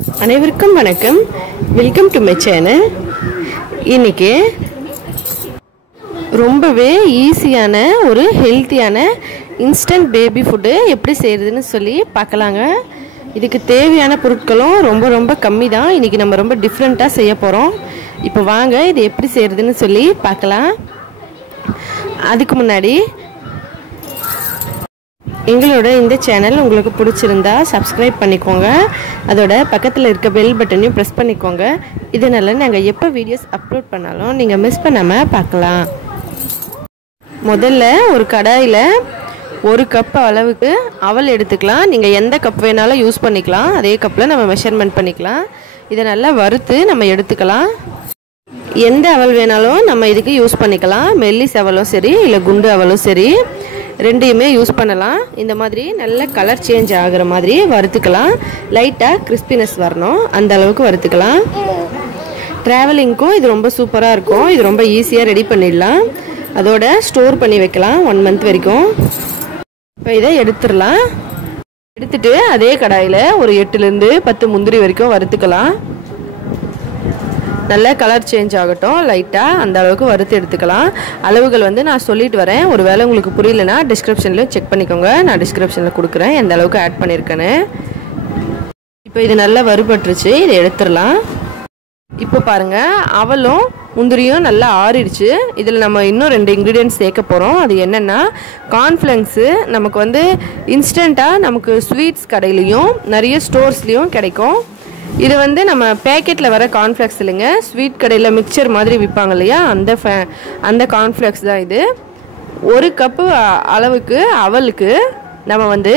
அனைவருக்கும் வணக்கம். Welcome to my channel இன்னைக்கு ரொம்பவே ஈஸியான ஒரு ஹெல்த்தியான இன்ஸ்டன்ட் பேபி ஃபுட்டு எப்படி செய்கிறதுன்னு சொல்லி பார்க்கலாங்க. இதுக்கு தேவையான பொருட்களும் ரொம்ப ரொம்ப கம்மி தான் இன்றைக்கி நம்ம ரொம்ப டிஃப்ரெண்ட்டாக செய்ய போகிறோம் இப்போ வாங்க இது எப்படி செய்கிறதுன்னு சொல்லி பார்க்கலாம். அதுக்கு முன்னாடி எங்களோட இந்த சேனல் உங்களுக்கு பிடிச்சிருந்தா சப்ஸ்கிரைப் பண்ணிக்கோங்க. அதோட பக்கத்தில் இருக்க பெல் பட்டனையும் ப்ரெஸ் பண்ணிக்கோங்க. இதனால நாங்கள் எப்போ வீடியோஸ் அப்லோட் பண்ணாலும் நீங்கள் மிஸ் பண்ணாமல் பார்க்கலாம். முதல்ல ஒரு கடாயில் ஒரு கப் அளவுக்கு அவல் எடுத்துக்கலாம். நீங்கள் எந்த கப் வேணாலும் யூஸ் பண்ணிக்கலாம். அதே கப்பில் நம்ம மெஷர்மெண்ட் பண்ணிக்கலாம். இதை நல்லா வறுத்து நம்ம எடுத்துக்கலாம். எந்த அவல் வேணாலும் நம்ம இதுக்கு யூஸ் பண்ணிக்கலாம். மெல்லிஸ் அவலும் சரி இல்லை குண்டு அவலும் சரி. ரெண்டையுமே யூஸ் பண்ணலாம். இந்த மாதிரி நல்ல கலர் சேஞ்ச் ஆகிற மாதிரி வறுத்துக்கலாம். லைட்டாக கிறிஸ்பினஸ் வரணும். அந்த அளவுக்கு வறுத்துக்கலாம். ட்ராவலிங்க்கும் இது ரொம்ப சூப்பராக இருக்கும். இது ரொம்ப ஈஸியாக ரெடி பண்ணிடலாம். அதோட ஸ்டோர் பண்ணி வைக்கலாம் ஒன் மந்த் வரைக்கும். இப்போ இதை எடுத்துடலாம். எடுத்துட்டு அதே கடாயில் ஒரு எட்டுலேருந்து பத்து முந்திரி வரைக்கும் வறுத்துக்கலாம். நல்ல கலர் சேஞ்ச் ஆகட்டும் லைட்டாக அந்த அளவுக்கு வறுத்து எடுத்துக்கலாம். அளவுகள் வந்து நான் சொல்லிட்டு வரேன். ஒரு வேளை உங்களுக்கு புரியலனா டிஸ்கிரிப்ஷனில் செக் பண்ணிக்கோங்க. நான் டிஸ்கிரிப்ஷனில் கொடுக்குறேன். எந்த அளவுக்கு ஆட் பண்ணியிருக்கேன்னு இப்போ இது நல்லா வறுபட்டுருச்சு. இதை எடுத்துடலாம். இப்போ பாருங்கள் அவலும் முந்திரியும் நல்லா ஆறிடுச்சு. இதில் நம்ம இன்னும் ரெண்டு இன்க்ரீடியன்ட்ஸ் சேர்க்க போகிறோம் அது என்னென்னா கார்ன்ஃப்ளெக்ஸு நமக்கு வந்து இன்ஸ்டண்ட்டாக நமக்கு ஸ்வீட்ஸ் கடையிலையும் நிறைய ஸ்டோர்ஸ்லேயும் கிடைக்கும். இது வந்து நம்ம பேக்கெட்டில் வர கார்ன்ஃப்ளெக்ஸ் இல்லைங்க. ஸ்வீட் கடையில் மிக்சர் மாதிரி விற்பாங்க இல்லையா? அந்த ஃபே அந்த கார்ன்ஃப்ளெக்ஸ் தான் இது. ஒரு கப்பு அளவுக்கு அவலுக்கு நம்ம வந்து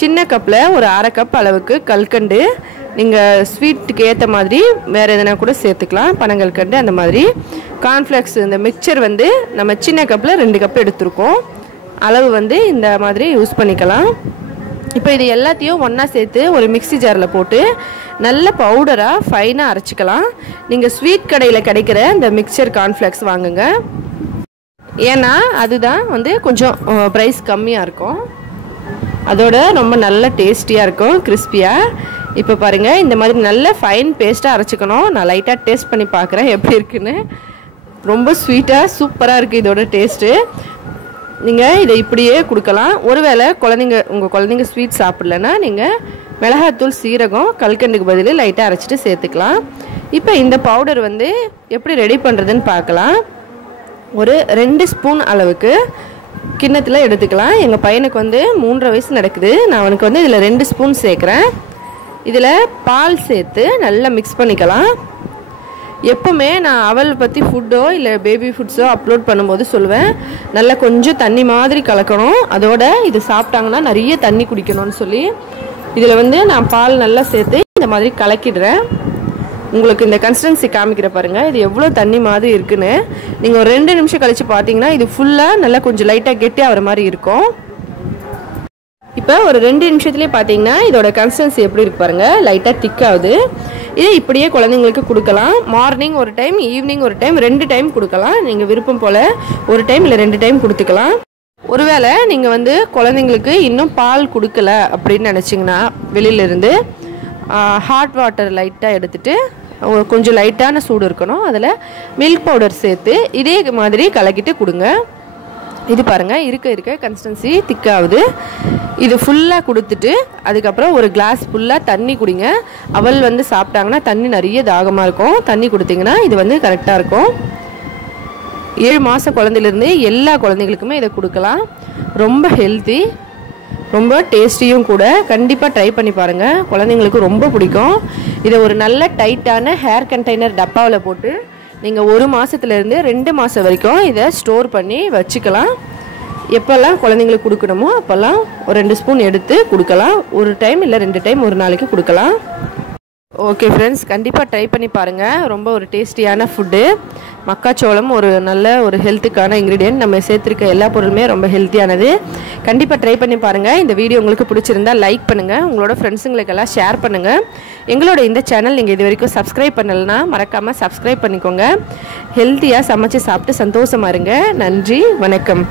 சின்ன கப்பில் ஒரு அரை கப் அளவுக்கு கல்கண்டு நீங்கள் ஸ்வீட்டுக்கு ஏற்ற மாதிரி வேறு எதனா கூட சேர்த்துக்கலாம். பனங்கல்கண்டு அந்த மாதிரி. கார்ன்ஃப்ளெக்ஸ் இந்த மிக்சர் வந்து நம்ம சின்ன கப்பில் ரெண்டு கப் எடுத்திருக்கோம். அளவு வந்து இந்த மாதிரி யூஸ் பண்ணிக்கலாம். இப்போ இது எல்லாத்தையும் ஒன்றா சேர்த்து ஒரு மிக்சி ஜாரில் போட்டு நல்ல பவுடராக ஃபைனாக அரைச்சிக்கலாம். நீங்கள் ஸ்வீட் கடையில் கிடைக்கிற இந்த மிக்சர் கார்ன்ஃப்ளெக்ஸ் வாங்குங்க. ஏன்னா அதுதான் வந்து கொஞ்சம் ப்ரைஸ் கம்மியாக இருக்கும். அதோட ரொம்ப நல்ல டேஸ்டியாக இருக்கும் கிறிஸ்பியாக இப்போ பாருங்கள் இந்த மாதிரி நல்ல ஃபைன் பேஸ்ட்டாக அரைச்சிக்கணும். நான் லைட்டாக டேஸ்ட் பண்ணி பார்க்குறேன் எப்படி இருக்குன்னு. ரொம்ப ஸ்வீட்டாக சூப்பராக இருக்குது இதோட டேஸ்ட்டு நீங்கள் இதை இப்படியே கொடுக்கலாம். ஒருவேளை குழந்தைங்க உங்கள் குழந்தைங்க ஸ்வீட் சாப்பிட்லன்னா நீங்கள் மிளகாத்தூள் சீரகம் கல்கண்டுக்கு பதில் லைட்டாக அரைச்சிட்டு சேர்த்துக்கலாம். இப்போ இந்த பவுடர் வந்து எப்படி ரெடி பண்ணுறதுன்னு பார்க்கலாம். ஒரு ரெண்டு ஸ்பூன் அளவுக்கு கிண்ணத்தில் எடுத்துக்கலாம். எங்கள் பையனுக்கு வந்து மூன்றரை வயசு நடக்குது. நான் அவனுக்கு வந்து இதில் ரெண்டு ஸ்பூன் சேர்க்குறேன். இதில் பால் சேர்த்து நல்லா மிக்ஸ் பண்ணிக்கலாம். எப்போவுமே நான் அவல் பற்றி ஃபுட்டோ இல்லை பேபி ஃபுட்ஸோ அப்லோட் பண்ணும்போது சொல்லுவேன். நல்லா கொஞ்சம் தண்ணி மாதிரி கலக்கணும். அதோட இது சாப்பிட்டாங்கன்னா நிறைய தண்ணி குடிக்கணும்னு சொல்லி. இதில் வந்து நான் பால் நல்லா சேர்த்து இந்த மாதிரி கலக்கிடுறேன். உங்களுக்கு இந்த கன்சிஸ்டன்சி காமிக்கிற பாருங்கள் இது எவ்வளோ தண்ணி மாதிரி இருக்குன்னு. நீங்கள் ஒரு ரெண்டு நிமிஷம் கழித்து பார்த்தீங்கன்னா இது ஃபுல்லாக நல்லா கொஞ்சம் லைட்டாக கெட்டி ஆகிற மாதிரி இருக்கும். இப்போ ஒரு ரெண்டு நிமிஷத்துலேயே பார்த்தீங்கன்னா இதோட கன்சிஸ்டன்சி எப்படி இருக்கு பாருங்க. லைட்டாக திக்காகுது இதை இப்படியே குழந்தைங்களுக்கு கொடுக்கலாம். மார்னிங் ஒரு டைம் ஈவினிங் ஒரு டைம் ரெண்டு டைம் கொடுக்கலாம். நீங்கள் விருப்பம் போல் ஒரு டைம் இல்லை ரெண்டு டைம் கொடுத்துக்கலாம். ஒருவேளை நீங்கள் வந்து குழந்தைங்களுக்கு இன்னும் பால் கொடுக்கல அப்படின்னு நினச்சிங்கன்னா வெளியிலேருந்து ஹாட் வாட்டர் லைட்டாக எடுத்துகிட்டு கொஞ்சம் லைட்டான சூடு இருக்கணும். அதில் மில்க் பவுடர் சேர்த்து இதே மாதிரி கலக்கிட்டு கொடுங்க. இது பாருங்கள் இருக்க இருக்க கன்சிஸ்டன்சி திக்காகுது இது ஃபுல்லாக கொடுத்துட்டு அதுக்கப்புறம் ஒரு கிளாஸ் ஃபுல்லாக தண்ணி குடிங்க. அவள் வந்து சாப்பிட்டாங்கன்னா தண்ணி நிறைய தாகமாக இருக்கும். தண்ணி கொடுத்தீங்கன்னா இது வந்து கரெக்டாக இருக்கும். ஏழு மாத குழந்தையிலேருந்து எல்லா குழந்தைங்களுக்குமே இதை கொடுக்கலாம். ரொம்ப ஹெல்த்தி ரொம்ப டேஸ்டியும் கூட. கண்டிப்பாக ட்ரை பண்ணி பாருங்கள் குழந்தைங்களுக்கு ரொம்ப பிடிக்கும். இதை ஒரு நல்ல டைட்டான ஹேர் கண்டெய்னர் டப்பாவில் போட்டு நீங்கள் ஒரு மாதத்துலேருந்து ரெண்டு மாதம் வரைக்கும் இதை ஸ்டோர் பண்ணி வச்சுக்கலாம். எப்போல்லாம் குழந்தைங்களுக்கு கொடுக்கணுமோ அப்போல்லாம் ஒரு ரெண்டு ஸ்பூன் எடுத்து கொடுக்கலாம். ஒரு டைம் இல்லை ரெண்டு டைம் ஒரு நாளைக்கு கொடுக்கலாம். ஓகே ஃப்ரெண்ட்ஸ் கண்டிப்பாக ட்ரை பண்ணி பாருங்கள் ரொம்ப ஒரு டேஸ்டியான ஃபுட்டு மக்காச்சோளம் ஒரு நல்ல ஒரு ஹெல்த்துக்கான இன்க்ரீடியன்ட் நம்ம சேர்த்துருக்க எல்லா பொருளுமே ரொம்ப ஹெல்த்தியானது கண்டிப்பாக ட்ரை பண்ணி பாருங்கள் இந்த வீடியோ உங்களுக்கு பிடிச்சிருந்தா லைக் பண்ணுங்கள் உங்களோட ஃப்ரெண்ட்ஸுங்களுக்கெல்லாம் ஷேர் பண்ணுங்கள் எங்களோட இந்த சேனல் நீங்கள் இது வரைக்கும் சப்ஸ்கிரைப் பண்ணலைன்னா மறக்காமல் சப்ஸ்கிரைப் பண்ணிக்கோங்க. ஹெல்த்தியாக சமைச்சு சாப்பிட்டு சந்தோஷமாக இருங்க. நன்றி வணக்கம்.